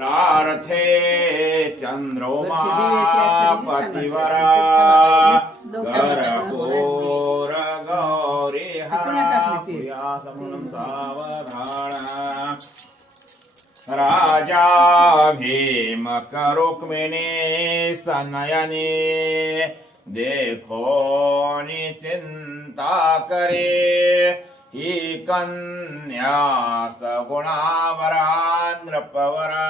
प्रार्थे चंद्रोमा पतिवरा करपूर गौरी हरासमुनं सावधान राजा भीम रुक्मिणी सनयनी देखो चिंता करे ही कन्या सगुणावरा नृपवरा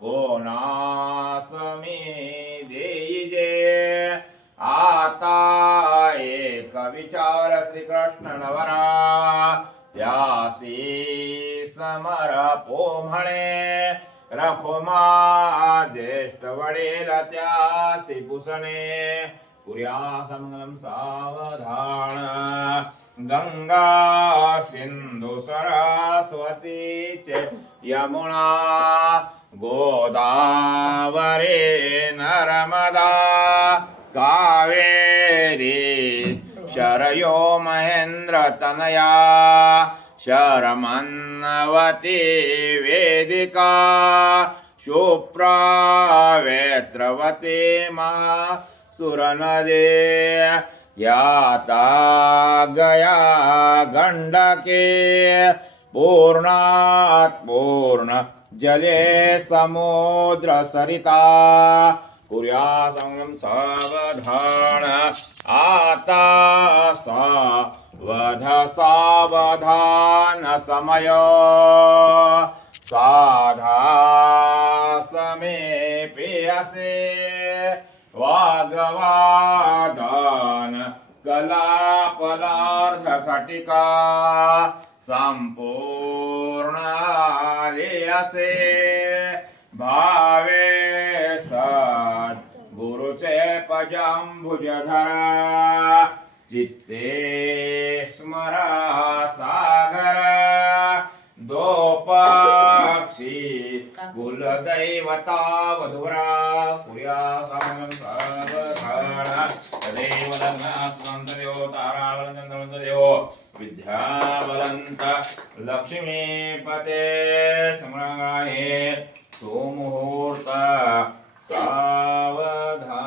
कोणासमी देईजे आता एक विचार श्रीकृष्ण नवरा त्यासी समर पोमणे रखोमा ज्येष्ठ वडील त्यासी पुसणे पुर्या समंगलम सावधान गंगा सिंधु सरस्वती च यमुना गोदावरी नर्मदा कावेरी शरयो महेंद्र तनया शरमन्वती वेदिका शुप्रा वेत्रवती सुरनदे याता गया गंडके पूर्णात् पूर्ण जले समुद्र सरिता कुर्या संगम सावधान आता सावध सावधान समय साधा समेपे असे वाग्वादान कलापलार्थ घटिका संपूर्ण असे भावे सद गुरुचे पजांभुजधरा चित्ते स्मरा सागर दो पक्षी कुलदैवता वधुरा पुर्या समं सावधान तदेव लग्नास्मन्तदेव तारावलन्दनदेव विद्यावलन्त लक्ष्मीपते समराये सुमुहूर्त सावधान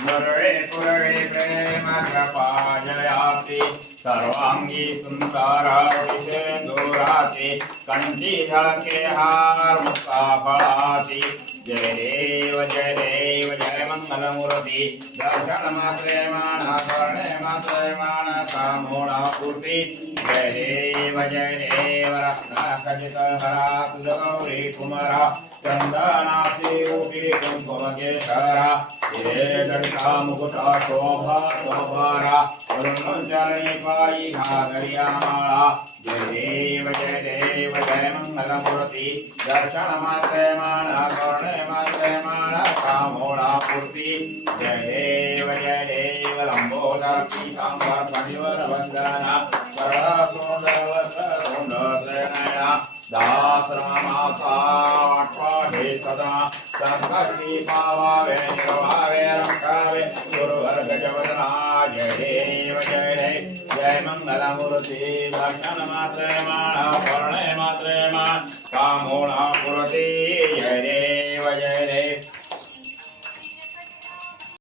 मुरळे पुरळे प्रेम कृपाजयाप्ति सर्वांगी सुंदराति दूराति कंठी झलके हार मुक्ता फलाति जय देव जय मंगलमूर्ति दर्शन मात्रे मान कर्णे मात्रे मान कामोणा पूर्ति जय देव रत्नाखचित हरा तुलगौरी कुमारा चंदनासी ऊटी कुंकुमकेशरा ये गणिका मुकुटा शोभा शोभारा चरणी पाई घागरिया माला जय देव जय मंगलमूर्ति दर्शन मात्रे मान कर्णे मात्रे मान कामोणा पूर्ति जय देव लंबोदर पीतांबर परिवर वंदना